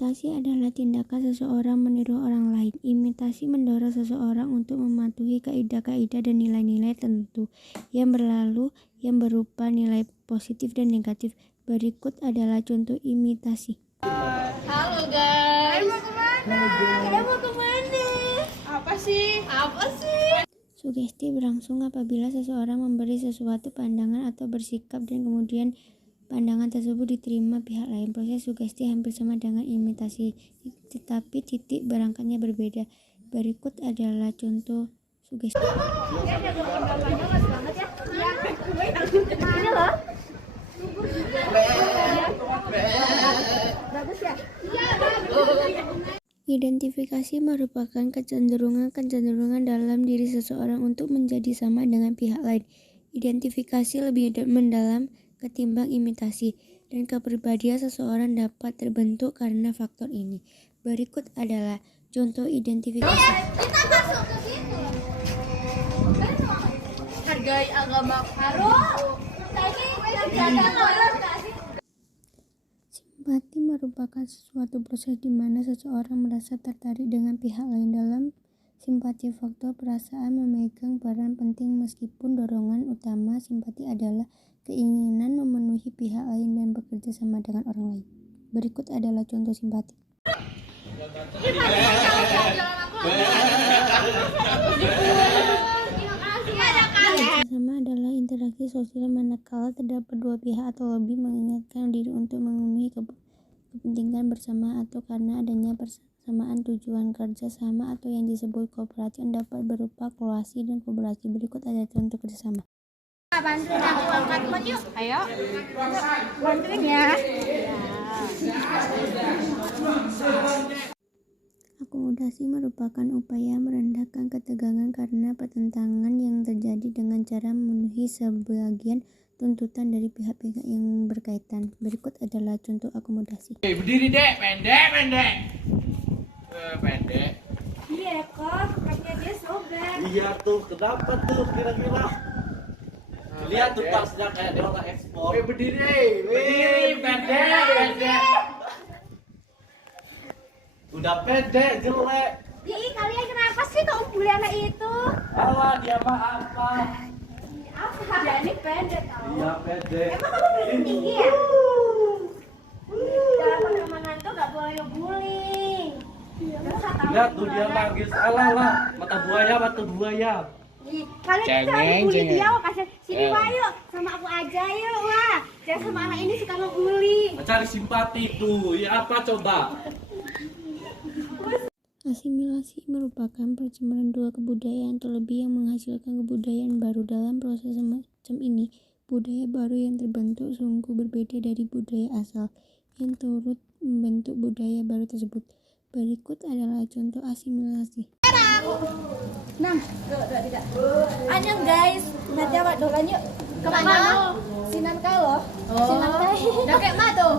Imitasi adalah tindakan seseorang meniru orang lain. Imitasi mendorong seseorang untuk mematuhi kaidah-kaidah dan nilai-nilai tertentu yang berlalu yang berupa nilai positif dan negatif. Berikut adalah contoh imitasi. Halo guys. Mau kemana? Kita mau kemana? Apa sih? Sugesti berlangsung apabila seseorang memberi sesuatu pandangan atau bersikap dan kemudian pandangan tersebut diterima pihak lain. Proses sugesti hampir sama dengan imitasi, tetapi titik berangkatnya berbeda. Berikut adalah contoh sugesti. Ini loh. Bagus ya? Identifikasi merupakan kecenderungan dalam diri seseorang untuk menjadi sama dengan pihak lain. Identifikasi lebih mendalam ketimbang imitasi, dan kepribadian seseorang dapat terbentuk karena faktor ini. Berikut adalah contoh identifikasi. Kita masuk ke situ. Hargai agama harus. Simpati merupakan suatu proses di mana seseorang merasa tertarik dengan pihak lain. Dalam simpati, faktor perasaan memegang peran penting meskipun dorongan utama simpati adalah keinginan memenuhi pihak lain dan bekerja sama dengan orang lain. Berikut adalah contoh simpati. Kerjasama adalah interaksi sosial manakala terdapat dua pihak atau lebih mengingatkan diri untuk memenuhi kepentingan bersama atau karena adanya persamaan tujuan. Kerja sama atau yang disebut kooperasi dapat berupa kolaborasi dan kolaborasi. Berikut ada contoh kerjasama. Bantuin aku angkat pot yuk. Ayo. Bantuin ya. Akomodasi merupakan upaya merendahkan ketegangan karena pertentangan yang terjadi dengan cara memenuhi sebagian tuntutan dari pihak-pihak yang berkaitan. Berikut adalah contoh akomodasi. Berdiri dek, pendek. Pendek. Iya kok, pakainya dia sobek. Iya tuh, kenapa tuh kira-kira? Lihat tuh pas sedang kayak dia orang ekspor. Berdiri, pendek. Udah pendek, jelek. Ih, kalian kenapa sih kok bully anak itu? Alah, dia mah apa? Apa? Dia ini pendek tau. Iya, pendek. Emang kamu berani tinggi ya? Dalam pertemanan tuh gak boleh ngebully. Lihat tuh dia nangis. Alah lah, mata buaya. Ih, kalian tuh lagi bully dia, wah kasih sini wah yuk, sama aku aja yuk wah. Jangan sama anak ini suka ngebully. Cari simpati tuh. Ya apa coba? Asimilasi merupakan percampuran dua kebudayaan terlebih yang menghasilkan kebudayaan baru. Dalam proses semacam ini, budaya baru yang terbentuk sungguh berbeda dari budaya asal yang turut membentuk budaya baru tersebut. Berikut adalah contoh asimilasi. Anyang guys, nanti awak dolan yuk. Kemana? Sinan Kalo. Sinan Kalo. Dekat mana tuh?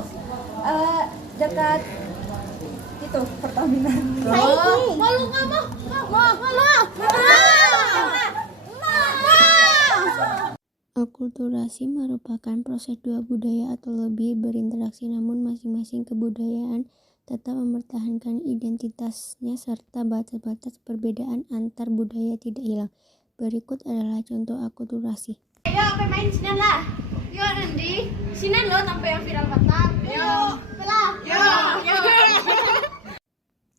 Dekat itu Pertamina. Malu ngomong. Akulturasi merupakan proses dua budaya atau lebih berinteraksi namun masing-masing kebudayaan tetap mempertahankan identitasnya serta batas-batas perbedaan antar budaya tidak hilang. Berikut adalah contoh akulturasi. Ayo, apa main sinan lah. Yuk Nandi. Sinan lo sampai yang viral patah. Yuk.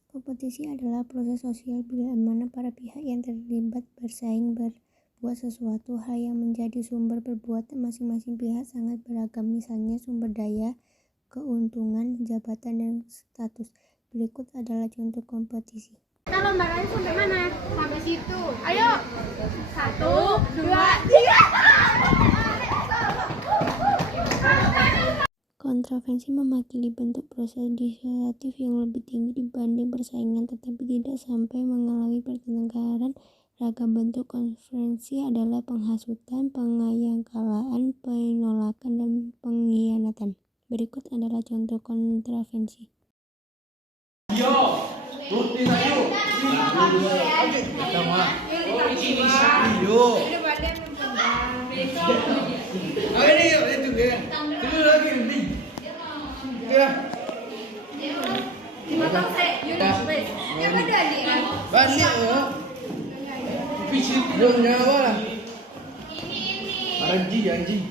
Kompetisi adalah proses sosial bila mana para pihak yang terlibat bersaing berbuat sesuatu hal yang menjadi sumber perbuatan masing-masing pihak sangat beragam, misalnya sumber daya, keuntungan, jabatan, dan status. Berikut adalah contoh kompetisi. Kita lombaran sampai mana? Sampai situ. Ayo. 1, 2, 3. Kontroversi mewakili bentuk proses disosiatif yang lebih tinggi dibanding persaingan, tetapi tidak sampai mengalami pertengkaran. Ragam bentuk kontroversi adalah penghasutan, pengayangkalaan, penolakan, dan pengkhianatan. Berikut adalah contoh kontroversi. Yo, rutin ayo. Yo. Ini itu kan. Dulu lagi nih. Ya. Dimotong sih, Yunus, please. Ya udah nih. Banyak ya. Fisik dong nyawa lah. Anjing.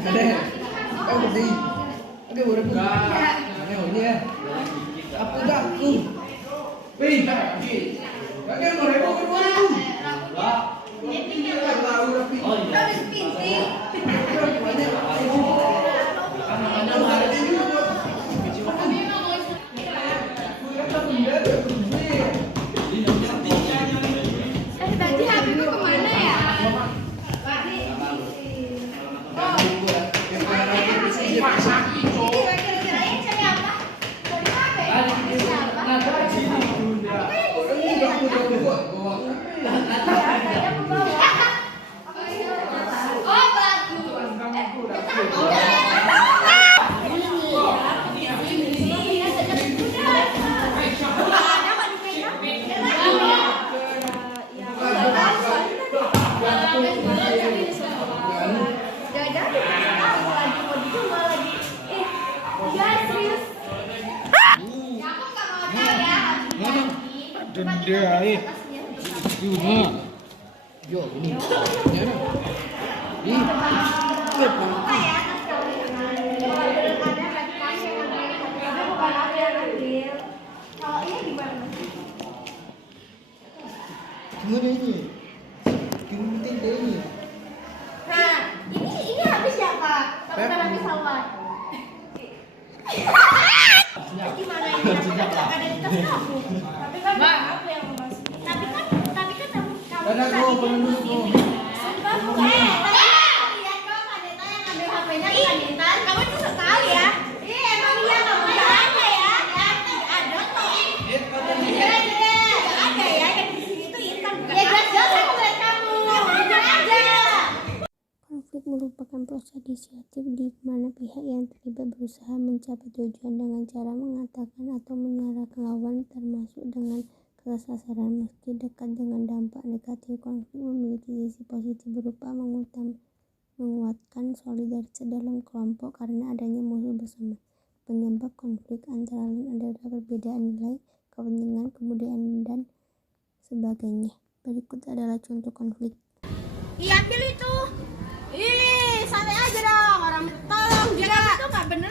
Ada. Gede. Oke, boleh buka. Ini ya. Aku dah aku. Pin. Ada mau rebo. Habis pinting. Tadi Habib kemana ya? Kira-kiranya cari apa? Cari apa ya? Siapa? Oh, bagus. Denda eh. Yo ini. Ini. Gimana ini? Gimana ini? Nah, ini habis ya kak? Tapi kan habis awal. Gimana ini? Ada di tas kamu. Tapi kan aku yang membahas. Tapi kan kamu. Dan aku penundukku. Lihat dong Kak Deta yang ngambil HP-nya Kak Deta. Kamu itu sekali ya. Emang iya kamu nggak ada ya? Ada kok. Nggak ada ya yang di sini tuh hitam. Ya jelas aku lihat kamu. Nggak ada. Konflik merupakan proses inisiatif di mana pihak yang terlibat berusaha mencapai tujuan dengan cara mengatakan atau menyerahkan lawan, termasuk dengan keras sasaran. Meski dekat dengan dampak negatif, konflik memiliki sisi positif berupa menguatkan solidaritas dalam kelompok karena adanya musuh bersama. Penyebab konflik antara lain adalah perbedaan nilai, kepentingan, kebudayaan, dan sebagainya. Berikut adalah contoh konflik. Iya ambil itu. Ih, santai aja dong. Orang tolong juga. Itu nggak bener